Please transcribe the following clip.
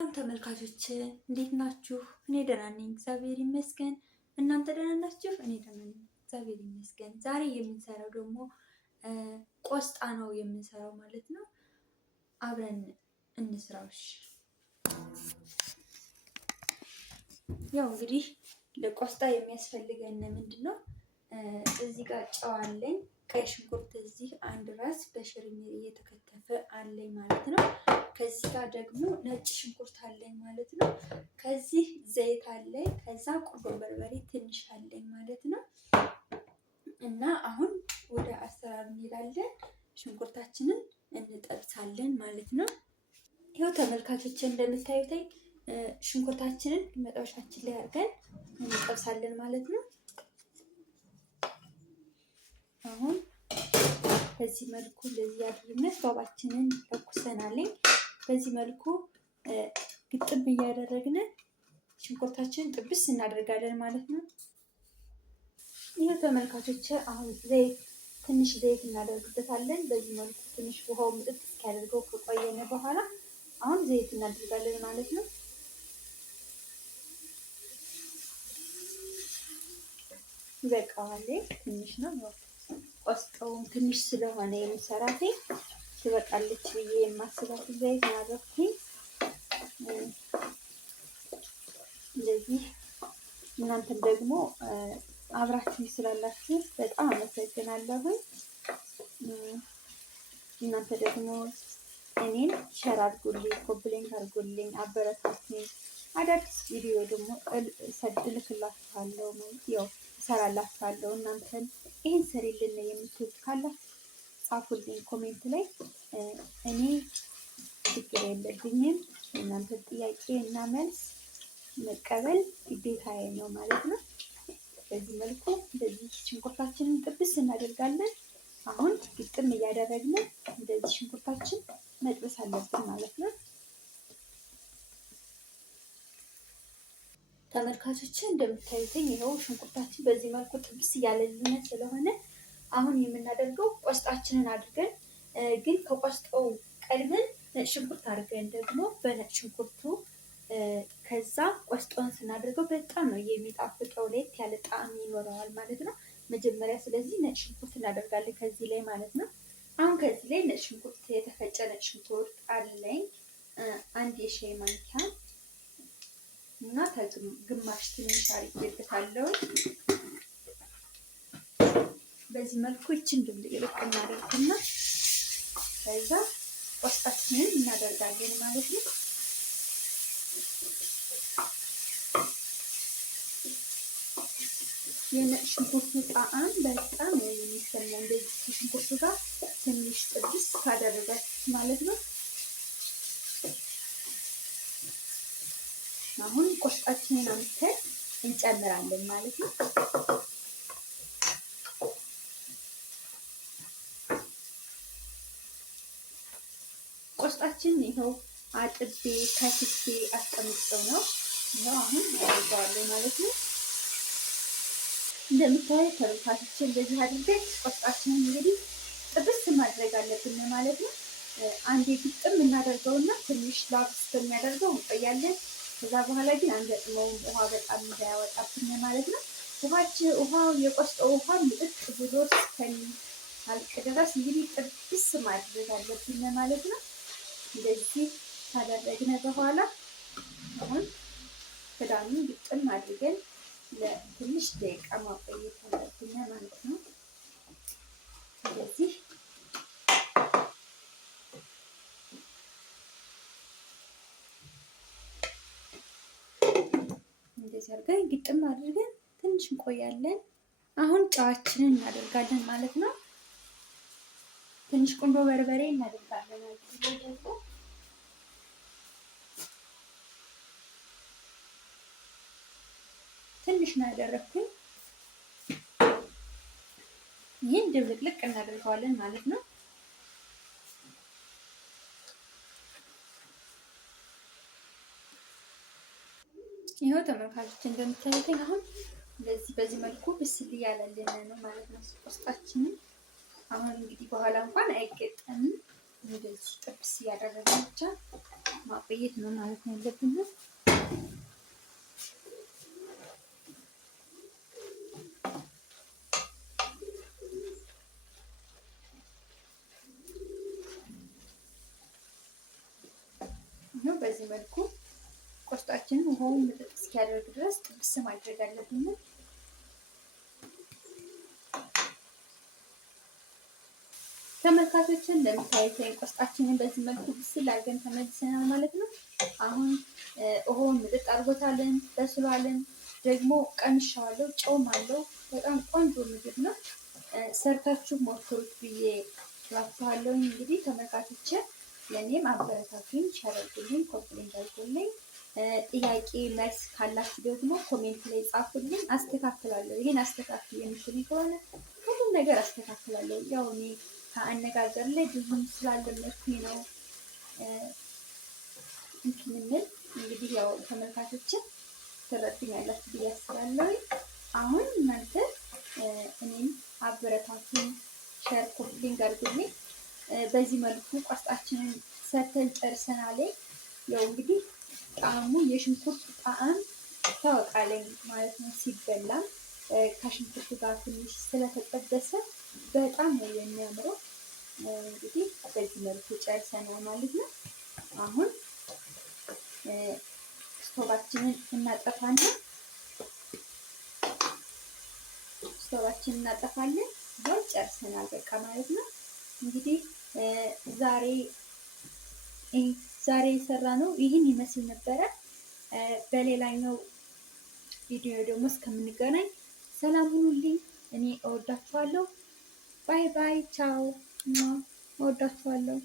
ተመልካቾች እንዴት ናችሁ? እኔ ደህና ነኝ፣ እግዚአብሔር ይመስገን። እናንተ ደህና ናችሁ? እኔ ደህና ነኝ፣ እግዚአብሔር ይመስገን። ዛሬ የምንሰራው ደግሞ ቆስጣ ነው የምንሰራው ማለት ነው። አብረን እንስራውሽ። ያው እንግዲህ ለቆስጣ የሚያስፈልገን ምንድን ነው? እዚህ ጋር ጨው አለኝ፣ ቀይ ሽንኩርት እዚህ አንድ ራስ በሽርሚር እየተከተፈ አለኝ ማለት ነው። ከዚህ ጋር ደግሞ ነጭ ሽንኩርት አለኝ ማለት ነው። ከዚህ ዘይት አለኝ፣ ከዛ ቁንዶ በርበሬ ትንሽ አለኝ ማለት ነው። እና አሁን ወደ አሰራር እንሄዳለን። ሽንኩርታችንን እንጠብሳለን ማለት ነው። ይኸው ተመልካቾች እንደምታዩት ሽንኩርታችንን መጥበሻችን ላይ አድርገን እንጠብሳለን ማለት ነው። አሁን በዚህ መልኩ እንደዚህ አድርገን ስቶቫችንን ለኩሰናለኝ። በዚህ መልኩ ግጥም እያደረግን ሽንኩርታችንን ጥብስ እናደርጋለን ማለት ነው። ይህ ተመልካቾች አሁን ትንሽ ዘይት እናደርግበታለን። በዚህ መልኩ ትንሽ ውሃው ምጥጥ እስኪያደርገው ከቆየነ በኋላ አሁን ዘይት እናደርጋለን ማለት ነው። ይበቃዋል፣ ትንሽ ነው። ቆስጣውም ትንሽ ስለሆነ የምሰራት ትበቃለች ብዬ የማስባት ዘይት ማድረግኩኝ። እንደዚህ እናንተም ደግሞ አብራችሁ ስላላችሁ በጣም አመሰግናለሁ። እናንተ ደግሞ እኔን ሸር አድርጉልኝ፣ ኮፕሊንግ አድርጉልኝ፣ አበረታቱኝ። አዳዲስ ቪዲዮ ደግሞ እልክላችኋለሁ ማለት ያው እሰራላችኋለሁ። እናንተን ይሄን ሰሪልን የምትሉት ካላችሁ ጻፉልኝ ኮሜንት ላይ። እኔ ችግር የለብኝም። እናንተ ጥያቄ እና መልስ መቀበል ግዴታዬ ነው ማለት ነው። በዚህ መልኩ እንደዚህ ሽንኩርታችንን ጥብስ እናደርጋለን። አሁን ግጥም እያደረግን እንደዚህ ሽንኩርታችን መጥበስ አለብን ማለት ነው። ተመልካቾች እንደምታዩት ይኸው ሽንኩርታችን በዚህ መልኩ ጥብስ እያለልን ስለሆነ አሁን የምናደርገው ቆስጣችንን አድርገን ግን ከቆስጣው ቀድመን ሽንኩርት አድርገን ደግሞ በነጭ ሽንኩርቱ ከዛ ቆስጣውን ስናደርገው በጣም ነው የሚጣፍጠው። ለየት ያለ ጣዕም ይኖረዋል ማለት ነው መጀመሪያ። ስለዚህ ነጭ ሽንኩርት እናደርጋለን ከዚህ ላይ ማለት ነው። አሁን ከዚህ ላይ ነጭ ሽንኩርት የተፈጨ ነጭ ሽንኩርት አለኝ አንድ የሻይ ማንኪያ እና ግማሽ ትንሽ አድርጌበታለሁ። በዚህ መልኩ እችን ድብልቅ እናደርግና ከዛ ቆስጣችንን እናደርጋለን ማለት ነው። የነጭ ሽንኩርቱ ጣዕም በጣም ነው የሚሰማው እንደዚህ ከሽንኩርቱ ጋር ትንሽ ጥብስ ካደረጋችሁት ማለት ነው። አሁን ቆስጣችንን አምጥተን እንጨምራለን ማለት ነው። ቆስጣችን ይኸው አጥቤ ከትፌ አስቀምጬው ነው። ይኸው አሁን አድርገዋለሁ ማለት ነው። እንደምታዩት ተመልካቾች እንደዚህ አድርገን ቆስጣችንን እንግዲህ ጥብስ ማድረግ አለብን ማለት ነው። አንዴ ግጥም እናደርገውና ትንሽ ላብ እስከሚያደርገው እንቆያለን። ከዛ በኋላ ግን አንገጥመውም፣ ውሃ በጣም እንዳያወጣብን ማለት ነው። ውሃው የቆስጣው ውሃ ምጥጥ ብሎ እስከሚያልቅ ድረስ እንግዲህ ጥብስ ማድረግ አለብን ማለት ነው። እንደዚህ ካደረግን በኋላ አሁን ክዳኑን ግጥም አድርገን ለትንሽ ደቂቃ ማቆየት አለብን ማለት ነው። ስለዚህ እንደዚህ አድርገን ግጥም አድርገን ትንሽ እንቆያለን። አሁን ጨዋችንን እናደርጋለን ማለት ነው። ትንሽ ቁንዶ በርበሬ እናደርጋለን ማለት ነው። ትንሽ ነው ያደረኩኝ። ይህን ድብልቅልቅ እናደርገዋለን ማለት ነው። ይኸው ተመልካቾች እንደምታዩት አሁን በዚህ መልኩ ብስል እያለልን ነው ማለት ነው ቆስጣችንን። አሁን እንግዲህ በኋላ እንኳን አይገጠምም። እንደዚህ ጥብስ እያደረግን ብቻ ማቆየት ነው ማለት ነው ያለብን። በዚህ መልኩ ቆስጣችንን ውሃውን ምጥጥ እስኪያደርግ ድረስ ጥብስ ማድረግ አለብን። ተመልካቾችን እንደምታዩት ቆስጣችንን በዚህ መልኩ ብስል አድርገን ተመልሰናል ማለት ነው። አሁን ውሃውን ምጥጥ አድርጎታልን፣ በስሏልን። ደግሞ ቀምሻዋለሁ፣ ጨውም አለው። በጣም ቆንጆ ምግብ ነው። ሰርታችሁ ሞክሩት ብዬ እላችኋለሁ። እንግዲህ ተመልካቾችን ለእኔም አበረታቱኝ፣ ሸር አድርጉልኝ፣ ኮሜንት አድርጉልኝ። ጥያቄ መልስ ካላችሁ ደግሞ ኮሜንት ላይ ጻፉልኝ፣ አስተካክላለሁ። ይሄን አስተካክል የምትሉኝ ከሆነ ሁሉም ነገር አስተካክላለሁ። ያው እኔ ከአነጋገር ላይ ብዙም ስላለመድኩኝ ነው እንትን የምል። እንግዲህ ያው ተመልካቾችን ትረዱኛላችሁ ብዬ አስባለሁ። አሁን እናንተ እኔም አበረታቱኝ፣ ሸር ኮሜንት አድርጉልኝ። በዚህ መልኩ ቆስጣችንን ሰርተን ጨርሰናል። ያው እንግዲህ ጣዕሙ የሽንኩርት ጣዕም ታወቃለኝ ማለት ነው። ሲበላም ከሽንኩርቱ ጋር ትንሽ ስለተጠበሰ በጣም ነው የሚያምረው። እንግዲህ በዚህ መልኩ ጨርሰናል ማለት ነው። አሁን ስቶቫችንን እናጠፋለን። ይኸው ጨርሰናል በቃ ማለት ነው። እንግዲህ ዛሬ የሰራነው ይህን ይመስል ነበረ። በሌላኛው ቪዲዮ ደግሞ እስከምንገናኝ ሰላም ሁኑልኝ። እኔ እወዳችኋለሁ። ባይ ባይ፣ ቻው። እወዳችኋለሁ።